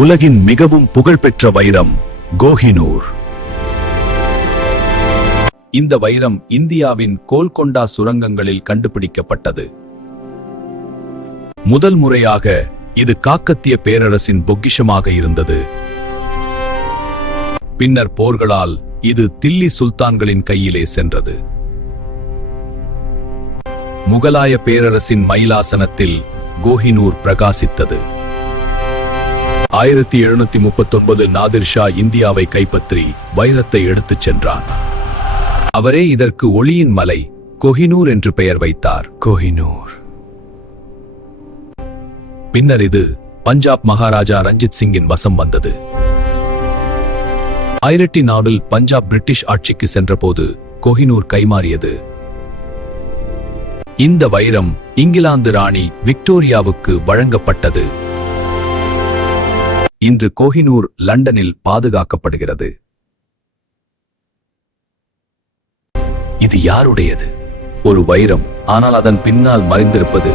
உலகின் மிகவும் புகழ்பெற்ற வைரம் கோஹினூர். இந்த வைரம் இந்தியாவின் கோல்கொண்டா சுரங்கங்களில் கண்டுபிடிக்கப்பட்டது. முதல் முறையாக இது காக்கத்திய பேரரசின் பொக்கிஷமாக இருந்தது. பின்னர் போர்களால் இது தில்லி சுல்தான்களின் கையிலே சென்றது. முகலாய பேரரசின் மயிலாசனத்தில் கோஹினூர் பிரகாசித்தது. 1739 நாதிர் ஷா இந்தியாவை கைப்பற்றி வைரத்தை எடுத்துச் சென்றான். அவரே இதற்கு ஒளியின் மலை கோஹினூர் என்று பெயர் வைத்தார். கோஹினூர். பின்னர் இது பஞ்சாப் மகாராஜா ரஞ்சித் சிங்கின் வசம் வந்தது. 1400 பஞ்சாப் பிரிட்டிஷ் ஆட்சிக்கு சென்றபோது கோஹினூர் கைமாறியது. இந்த வைரம் இங்கிலாந்து ராணி விக்டோரியாவுக்கு வழங்கப்பட்டது. இன்று கோஹினூர் லண்டனில் பாதுகாக்கப்படுகிறது. இது யாருடையது? ஒரு வைரம், ஆனால் அதன் பின்னால் மறைந்திருப்பது